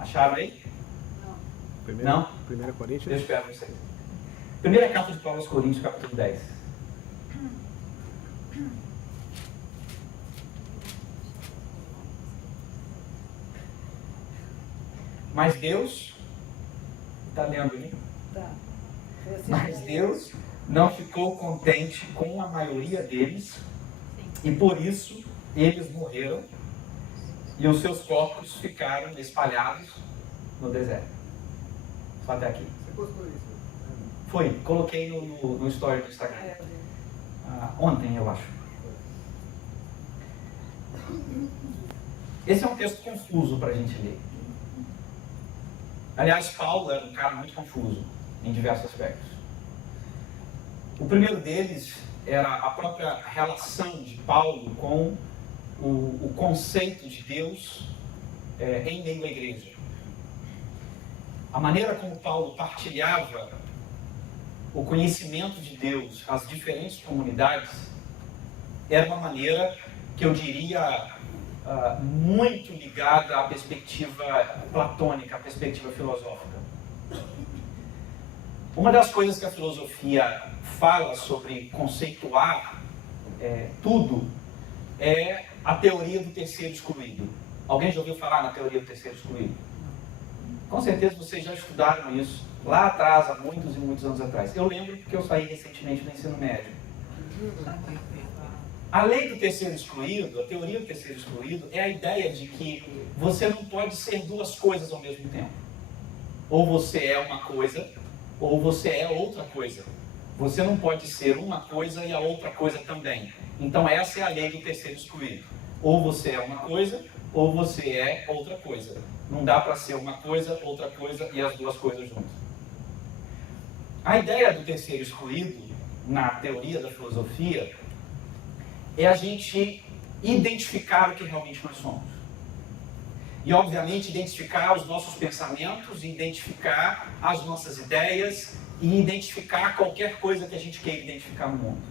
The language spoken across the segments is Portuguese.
Acharam aí? Não? 1 Coríntios. Deixa eu pegar para vocês. Primeira carta de Paulo aos Coríntios, capítulo 10. Mas Deus, está lendo aí? Tá. Mas Deus não ficou contente com a maioria deles, e por isso eles morreram e os seus corpos ficaram espalhados no deserto. Só até aqui. Você postou isso? Foi, coloquei no story do Instagram. Ontem, eu acho. Esse é um texto confuso para a gente ler. Aliás, Paulo era um cara muito confuso em diversos aspectos. O primeiro deles era a própria relação de Paulo com o conceito de Deus em meio à igreja. A maneira como Paulo partilhava o conhecimento de Deus às diferentes comunidades era uma maneira que eu diria muito ligada à perspectiva platônica, à perspectiva filosófica. Uma das coisas que a filosofia fala sobre conceituar tudo é a teoria do terceiro excluído. Alguém já ouviu falar na teoria do terceiro excluído? Com certeza vocês já estudaram isso lá atrás, há muitos e muitos anos atrás. Eu lembro porque eu saí recentemente do ensino médio. A lei do terceiro excluído, a teoria do terceiro excluído, é a ideia de que você não pode ser duas coisas ao mesmo tempo. Ou você é uma coisa, ou você é outra coisa. Você não pode ser uma coisa e a outra coisa também. Então essa é a lei do terceiro excluído. Ou você é uma coisa, ou você é outra coisa. Não dá para ser uma coisa, outra coisa e as duas coisas juntas. A ideia do terceiro excluído, na teoria da filosofia, é a gente identificar o que realmente nós somos. E, obviamente, identificar os nossos pensamentos, identificar as nossas ideias e identificar qualquer coisa que a gente queira identificar no mundo.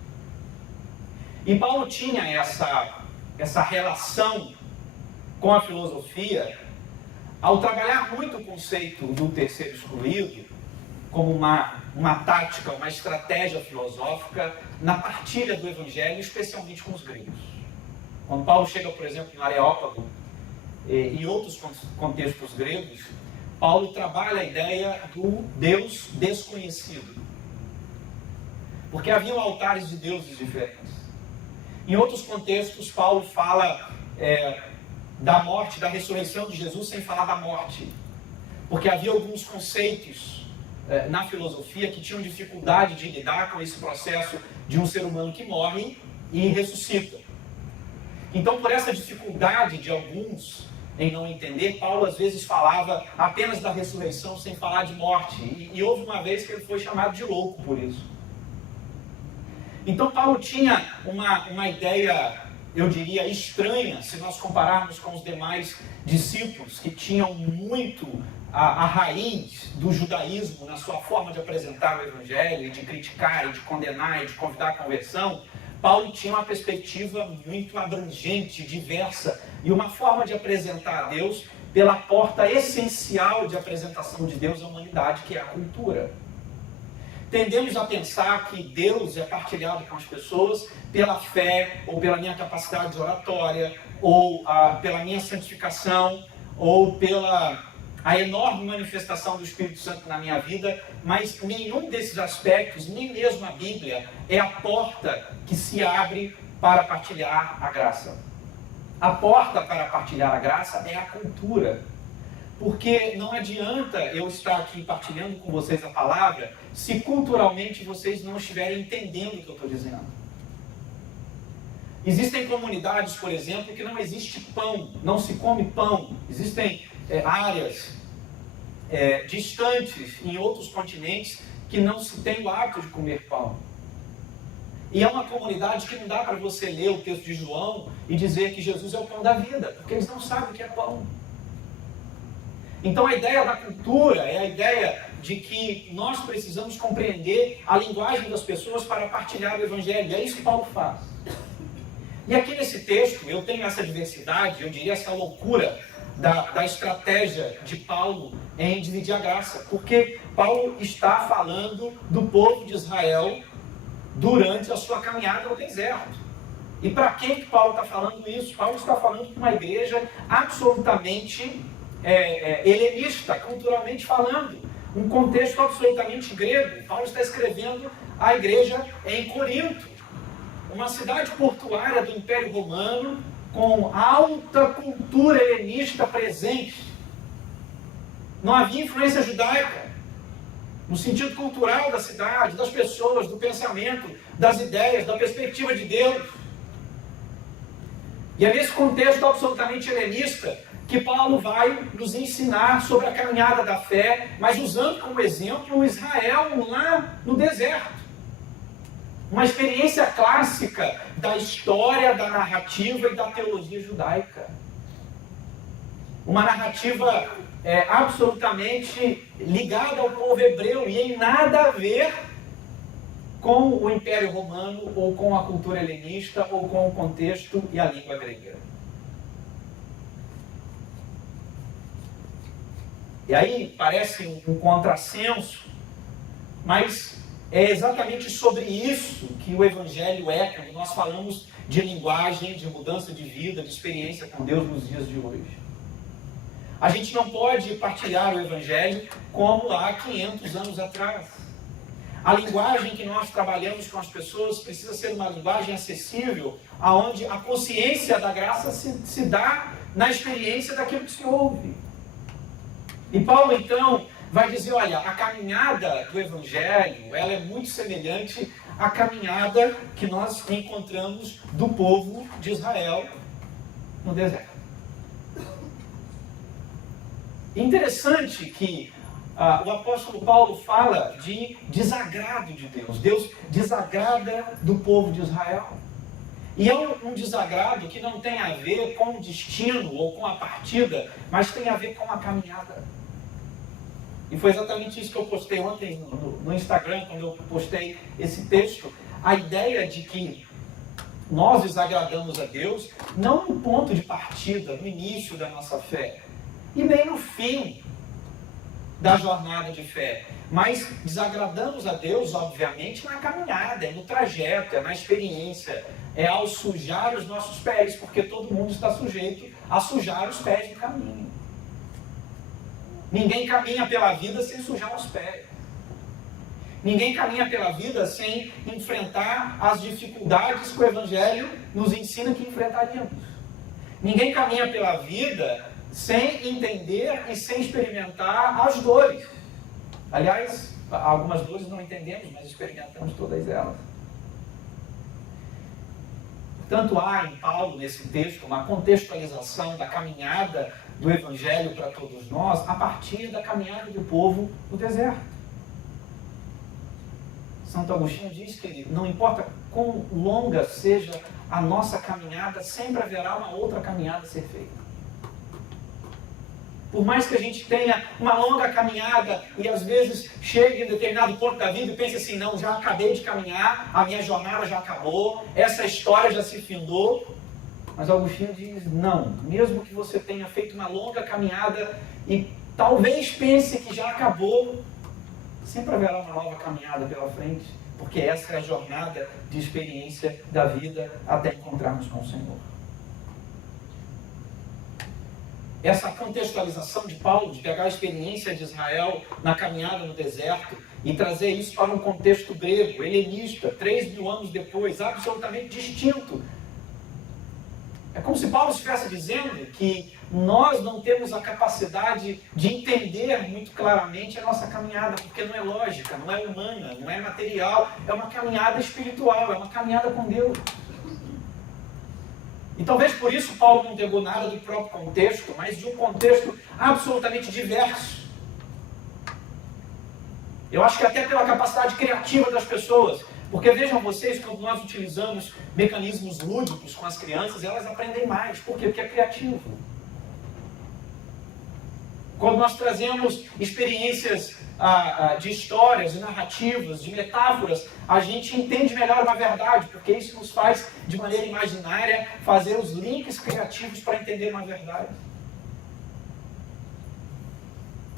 E Paulo tinha essa relação com a filosofia ao trabalhar muito o conceito do terceiro excluído como uma tática, uma estratégia filosófica na partilha do Evangelho, especialmente com os gregos. Quando Paulo chega, por exemplo, no Areópago e outros contextos gregos, Paulo trabalha a ideia do Deus desconhecido. Porque haviam altares de deuses diferentes. Em outros contextos, Paulo fala da morte, da ressurreição de Jesus sem falar da morte. Porque havia alguns conceitos na filosofia que tinham dificuldade de lidar com esse processo de um ser humano que morre e ressuscita. Então, por essa dificuldade de alguns em não entender, Paulo às vezes falava apenas da ressurreição sem falar de morte. E houve uma vez que ele foi chamado de louco por isso. Então, Paulo tinha uma ideia, eu diria, estranha, se nós compararmos com os demais discípulos que tinham muito a raiz do judaísmo na sua forma de apresentar o Evangelho, e de criticar, e de condenar, e de convidar à conversão. Paulo tinha uma perspectiva muito abrangente, diversa, e uma forma de apresentar a Deus pela porta essencial de apresentação de Deus à humanidade, que é a cultura. Tendemos a pensar que Deus é partilhado com as pessoas pela fé, ou pela minha capacidade oratória, ou pela minha santificação, ou pela a enorme manifestação do Espírito Santo na minha vida, mas nenhum desses aspectos, nem mesmo a Bíblia, é a porta que se abre para partilhar a graça. A porta para partilhar a graça é a cultura. Porque não adianta eu estar aqui partilhando com vocês a palavra se culturalmente vocês não estiverem entendendo o que eu estou dizendo. Existem comunidades, por exemplo, que não existe pão, não se come pão. Existem áreas distantes em outros continentes que não se tem o hábito de comer pão. E é uma comunidade que não dá para você ler o texto de João e dizer que Jesus é o pão da vida, porque eles não sabem o que é pão. Então a ideia da cultura é a ideia de que nós precisamos compreender a linguagem das pessoas para partilhar o Evangelho. É isso que Paulo faz. E aqui nesse texto eu tenho essa diversidade, eu diria essa loucura da estratégia de Paulo em dividir a graça, porque Paulo está falando do povo de Israel durante a sua caminhada no deserto. E para quem que Paulo está falando isso? Paulo está falando para uma igreja absolutamente helenista, culturalmente falando, um contexto absolutamente grego. Paulo está escrevendo à igreja em Corinto, uma cidade portuária do Império Romano, com alta cultura helenista presente. Não havia influência judaica, no sentido cultural da cidade, das pessoas, do pensamento, das ideias, da perspectiva de Deus. E é nesse contexto absolutamente helenista que Paulo vai nos ensinar sobre a caminhada da fé, mas usando como exemplo Israel lá no deserto. Uma experiência clássica da história, da narrativa e da teologia judaica. Uma narrativa absolutamente ligada ao povo hebreu e em nada a ver com o Império Romano, ou com a cultura helenista, ou com o contexto e a língua grega. E aí parece um contrassenso, mas é exatamente sobre isso que o Evangelho quando nós falamos de linguagem, de mudança de vida, de experiência com Deus nos dias de hoje. A gente não pode partilhar o Evangelho como há 500 anos atrás. A linguagem que nós trabalhamos com as pessoas precisa ser uma linguagem acessível, onde a consciência da graça se dá na experiência daquilo que se ouve. E Paulo, então, vai dizer, olha, a caminhada do Evangelho, ela é muito semelhante à caminhada que nós encontramos do povo de Israel no deserto. Interessante que o apóstolo Paulo fala de desagrado de Deus. Deus desagrada do povo de Israel. E é um desagrado que não tem a ver com o destino ou com a partida, mas tem a ver com a caminhada. E foi exatamente isso que eu postei ontem no Instagram, quando eu postei esse texto. A ideia de que nós desagradamos a Deus, não no ponto de partida, no início da nossa fé, e nem no fim da jornada de fé, mas desagradamos a Deus, obviamente, na caminhada, no trajeto, na experiência, ao sujar os nossos pés, porque todo mundo está sujeito a sujar os pés no caminho. Ninguém caminha pela vida sem sujar os pés. Ninguém caminha pela vida sem enfrentar as dificuldades que o Evangelho nos ensina que enfrentaríamos. Ninguém caminha pela vida sem entender e sem experimentar as dores. Aliás, algumas dores não entendemos, mas experimentamos todas elas. Portanto, há em Paulo, nesse texto, uma contextualização da caminhada do Evangelho para todos nós, a partir da caminhada do povo no deserto. Santo Agostinho diz que não importa quão longa seja a nossa caminhada, sempre haverá uma outra caminhada a ser feita. Por mais que a gente tenha uma longa caminhada e às vezes chegue em determinado ponto da vida e pense assim, não, já acabei de caminhar, a minha jornada já acabou, essa história já se findou. Mas Agostinho diz, não, mesmo que você tenha feito uma longa caminhada e talvez pense que já acabou, sempre haverá uma nova caminhada pela frente, porque essa é a jornada de experiência da vida até encontrarmos com o Senhor. Essa contextualização de Paulo, de pegar a experiência de Israel na caminhada no deserto e trazer isso para um contexto grego, helenista, 3.000 anos depois, absolutamente distinto. É como se Paulo estivesse dizendo que nós não temos a capacidade de entender muito claramente a nossa caminhada, porque não é lógica, não é humana, não é material, é uma caminhada espiritual, é uma caminhada com Deus. E talvez por isso Paulo não pegou nada do próprio contexto, mas de um contexto absolutamente diverso. Eu acho que até pela capacidade criativa das pessoas, porque vejam vocês, quando nós utilizamos mecanismos lúdicos com as crianças, elas aprendem mais. Por quê? Porque é criativo. Quando nós trazemos experiências de histórias, de narrativas, de metáforas, a gente entende melhor uma verdade, porque isso nos faz, de maneira imaginária, fazer os links criativos para entender uma verdade.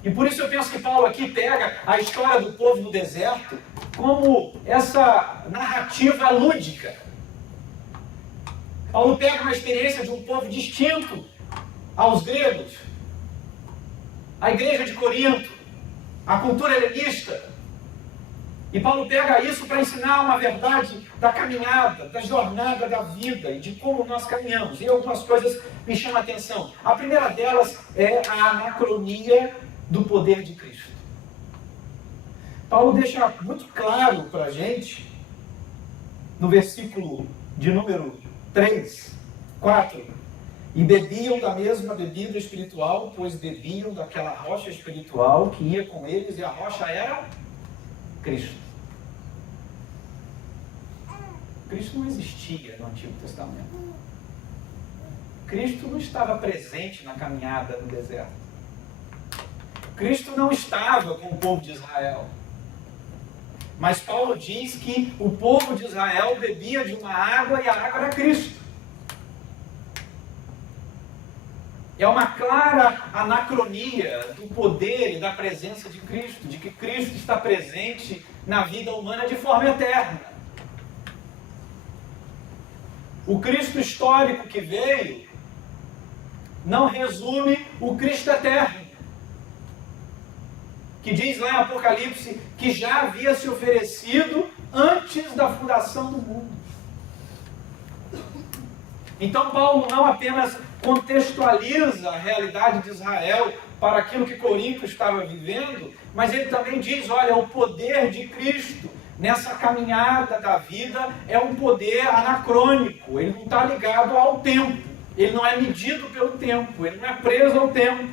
E por isso eu penso que Paulo aqui pega a história do povo no deserto como essa narrativa lúdica. Paulo pega uma experiência de um povo distinto aos gregos, a igreja de Corinto, a cultura helenista. E Paulo pega isso para ensinar uma verdade da caminhada, da jornada da vida e de como nós caminhamos. E algumas coisas me chamam a atenção. A primeira delas é a anacronia do poder de Cristo. Paulo deixa muito claro para a gente, no versículo de número 3, 4, e bebiam da mesma bebida espiritual, pois bebiam daquela rocha espiritual que ia com eles, e a rocha era Cristo. Cristo não existia no Antigo Testamento. Cristo não estava presente na caminhada no deserto. Cristo não estava com o povo de Israel. Mas Paulo diz que o povo de Israel bebia de uma água e a água era Cristo. É uma clara anacronia do poder e da presença de Cristo, de que Cristo está presente na vida humana de forma eterna. O Cristo histórico que veio não resume o Cristo eterno, que diz lá em Apocalipse que já havia se oferecido antes da fundação do mundo. Então Paulo não apenas contextualiza a realidade de Israel para aquilo que Corinto estava vivendo, mas ele também diz, olha, o poder de Cristo nessa caminhada da vida é um poder anacrônico, ele não está ligado ao tempo, ele não é medido pelo tempo, ele não é preso ao tempo.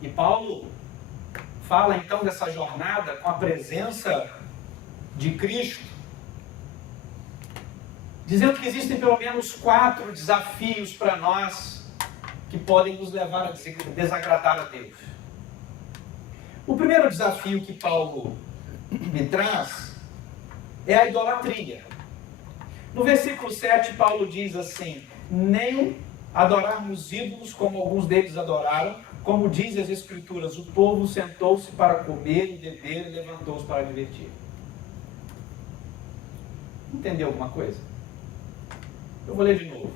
E Paulo fala então dessa jornada com a presença de Cristo, dizendo que existem pelo menos 4 desafios para nós que podem nos levar a desagradar a Deus. O primeiro desafio que Paulo me traz é a idolatria. No versículo 7, Paulo diz assim: nem adorarmos ídolos como alguns deles adoraram, como dizem as Escrituras, o povo sentou-se para comer e beber e levantou-se para divertir. Entendeu alguma coisa? Eu vou ler de novo.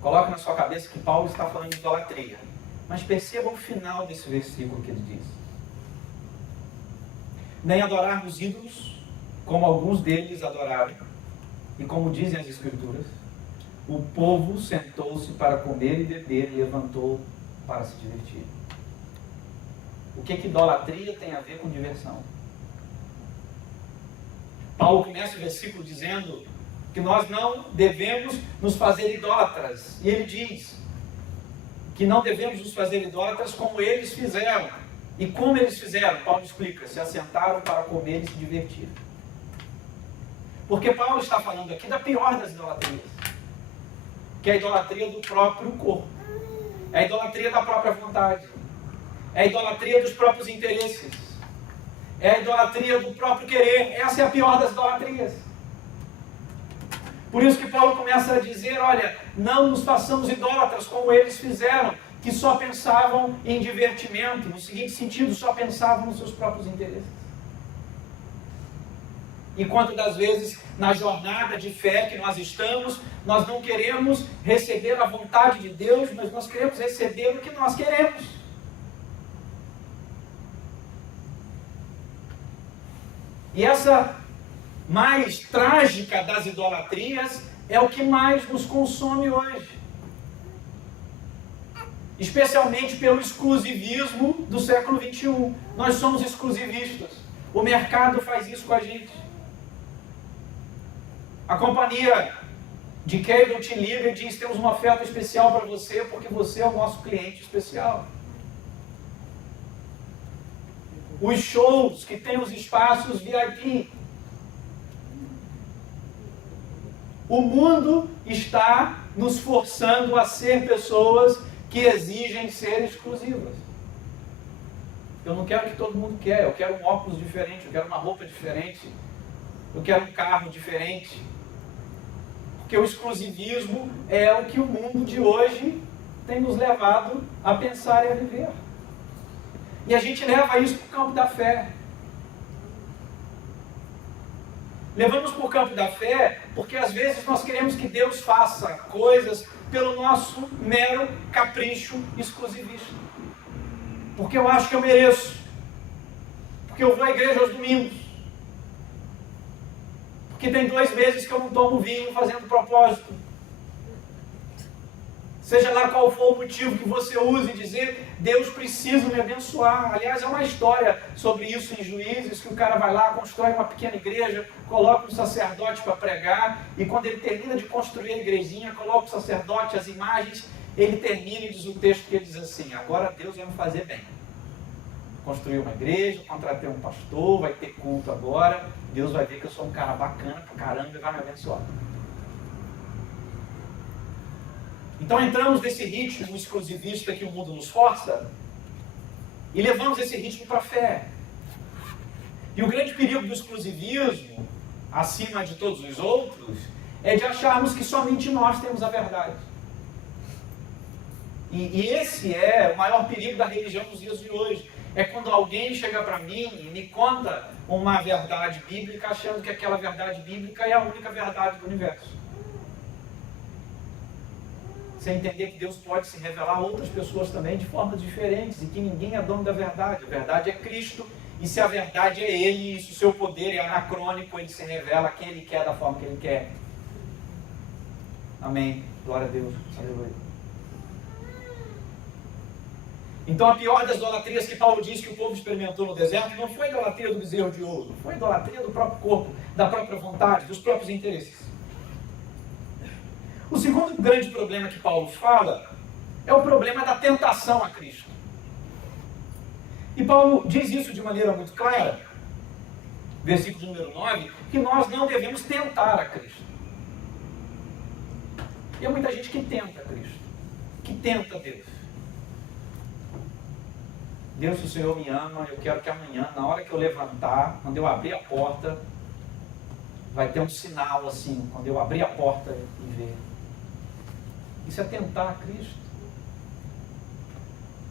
Coloque na sua cabeça que Paulo está falando de idolatria. Mas perceba o final desse versículo que ele diz. Nem adorarmos ídolos, como alguns deles adoraram. E como dizem as Escrituras, o povo sentou-se para comer e beber e levantou para se divertir. O que idolatria tem a ver com diversão? Paulo começa o versículo dizendo que nós não devemos nos fazer idólatras. E ele diz que não devemos nos fazer idólatras como eles fizeram. E como eles fizeram? Paulo explica, se assentaram para comer e se divertir. Porque Paulo está falando aqui da pior das idolatrias, que é a idolatria do próprio corpo. É a idolatria da própria vontade. É a idolatria dos próprios interesses. É a idolatria do próprio querer. Essa é a pior das idolatrias. Por isso que Paulo começa a dizer, olha, não nos façamos idólatras como eles fizeram, que só pensavam em divertimento, no seguinte sentido, só pensavam nos seus próprios interesses. E quantas das vezes, na jornada de fé que nós estamos, nós não queremos receber a vontade de Deus, mas nós queremos receber o que nós queremos. E essa mais trágica das idolatrias é o que mais nos consome hoje. Especialmente pelo exclusivismo do século XXI. Nós somos exclusivistas. O mercado faz isso com a gente. A companhia de cable te liga e diz, temos uma oferta especial para você, porque você é o nosso cliente especial. Os shows que têm os espaços VIP. O mundo está nos forçando a ser pessoas que exigem ser exclusivas. Eu não quero que todo mundo quer, eu quero um óculos diferente, eu quero uma roupa diferente, eu quero um carro diferente. Porque o exclusivismo é o que o mundo de hoje tem nos levado a pensar e a viver. E a gente leva isso para o campo da fé. Levamos para o campo da fé porque às vezes nós queremos que Deus faça coisas pelo nosso mero capricho exclusivista. Porque eu acho que eu mereço. Porque eu vou à igreja aos domingos. Porque tem 2 meses que eu não tomo vinho fazendo propósito. Seja lá qual for o motivo que você use, dizer, Deus precisa me abençoar. Aliás, é uma história sobre isso em Juízes, que o cara vai lá, constrói uma pequena igreja, coloca um sacerdote para pregar, e quando ele termina de construir a igrejinha, coloca o sacerdote, as imagens, ele termina e diz o texto que ele diz assim, agora Deus vai me fazer bem. Construí uma igreja, contratei um pastor, vai ter culto agora, Deus vai ver que eu sou um cara bacana pra caramba e vai me abençoar. Então entramos nesse ritmo exclusivista que o mundo nos força e levamos esse ritmo para a fé. E o grande perigo do exclusivismo, acima de todos os outros, é de acharmos que somente nós temos a verdade. E esse é o maior perigo da religião nos dias de hoje. É quando alguém chega para mim e me conta uma verdade bíblica achando que aquela verdade bíblica é a única verdade do universo. Você entender que Deus pode se revelar a outras pessoas também de formas diferentes e que ninguém é dono da verdade. A verdade é Cristo e se a verdade é Ele e se o seu poder é anacrônico, Ele se revela a quem Ele quer, da forma que Ele quer. Amém. Glória a Deus. Aleluia. Então a pior das idolatrias que Paulo diz que o povo experimentou no deserto não foi a idolatria do bezerro de ouro, foi a idolatria do próprio corpo, da própria vontade, dos próprios interesses. O segundo grande problema que Paulo fala é o problema da tentação a Cristo. E Paulo diz isso de maneira muito clara, versículo número 9, que nós não devemos tentar a Cristo. E há muita gente que tenta a Cristo, que tenta Deus. Deus, se o Senhor me ama, eu quero que amanhã, na hora que eu levantar, quando eu abrir a porta, vai ter um sinal assim, quando eu abrir a porta e ver. Isso é tentar a Cristo.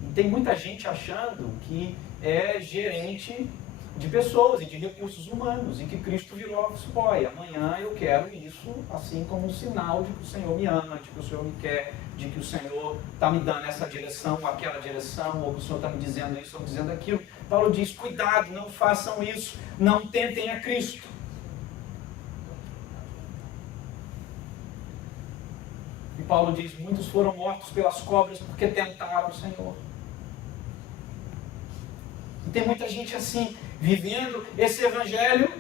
E tem muita gente achando que é gerente de pessoas e de recursos humanos e que Cristo virou office boy. Amanhã eu quero isso assim como um sinal de que o Senhor me ama, de que o Senhor me quer, de que o Senhor está me dando essa direção ou aquela direção, ou que o Senhor está me dizendo isso ou me dizendo aquilo. Paulo diz, cuidado, não façam isso, não tentem a Cristo. E Paulo diz, muitos foram mortos pelas cobras porque tentaram o Senhor. E tem muita gente assim, vivendo esse evangelho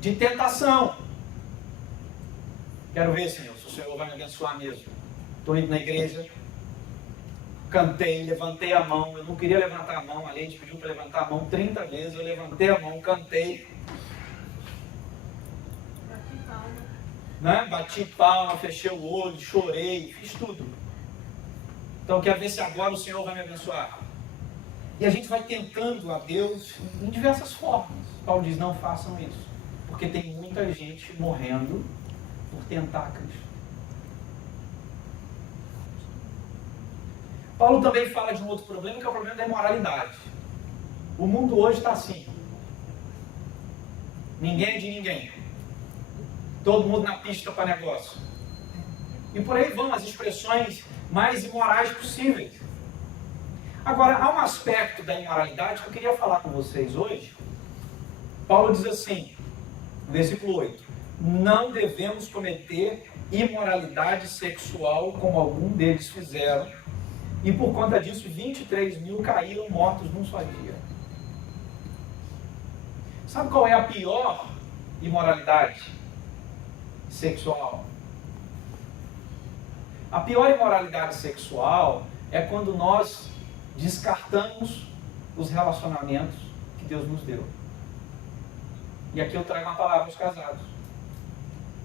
de tentação. Quero ver, Senhor, se o Senhor vai me abençoar mesmo. Estou indo na igreja, cantei, levantei a mão, eu não queria levantar a mão, a lei pediu para levantar a mão 30 vezes, eu levantei a mão, cantei. Bati palma, fechei o olho, chorei, fiz tudo. Então quero ver se agora o Senhor vai me abençoar. E a gente vai tentando a Deus em diversas formas. Paulo diz, não façam isso, porque tem muita gente morrendo por tentar Cristo. Paulo também fala de um outro problema, que é o problema da imoralidade. O mundo hoje está assim. Ninguém é de ninguém. Todo mundo na pista para negócio. E por aí vão as expressões mais imorais possíveis. Agora, há um aspecto da imoralidade que eu queria falar com vocês hoje. Paulo diz assim, versículo 8, não devemos cometer imoralidade sexual como algum deles fizeram, e por conta disso 23 mil caíram mortos num só dia. Sabe qual é a pior imoralidade sexual? A pior imoralidade sexual é quando nós descartamos os relacionamentos que Deus nos deu. E aqui eu trago uma palavra aos casados.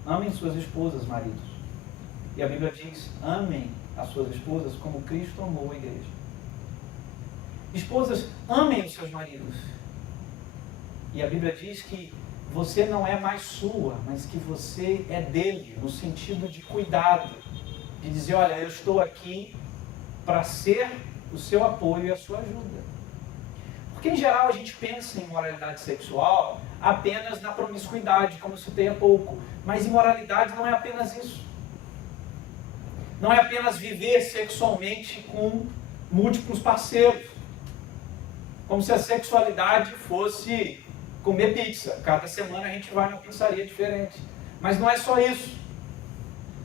Amem suas esposas, maridos. E a Bíblia diz, amem as suas esposas como Cristo amou a igreja. Esposas, amem os seus maridos. E a Bíblia diz que você não é mais sua, mas que você é dele, no sentido de cuidado, de dizer, olha, eu estou aqui para ser o seu apoio e a sua ajuda. Porque em geral a gente pensa em moralidade sexual apenas na promiscuidade, como eu citei há pouco, mas imoralidade não é apenas isso. Não é apenas viver sexualmente com múltiplos parceiros, como se a sexualidade fosse comer pizza. Cada semana a gente vai numa pizzaria diferente. Mas não é só isso.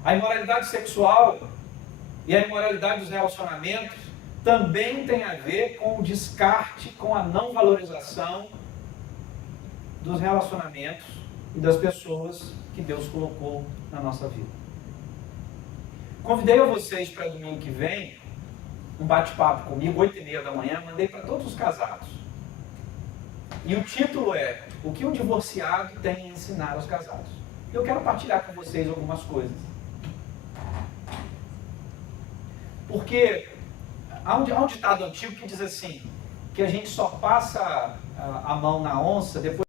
A imoralidade sexual e a imoralidade dos relacionamentos também tem a ver com o descarte, com a não valorização dos relacionamentos e das pessoas que Deus colocou na nossa vida. Convidei a vocês para domingo que vem um bate-papo comigo, 8h30 da manhã, mandei para todos os casados. E o título é: o que um divorciado tem a ensinar aos casados? Eu quero partilhar com vocês algumas coisas. Porque há um ditado antigo que diz assim, que a gente só passa a mão na onça depois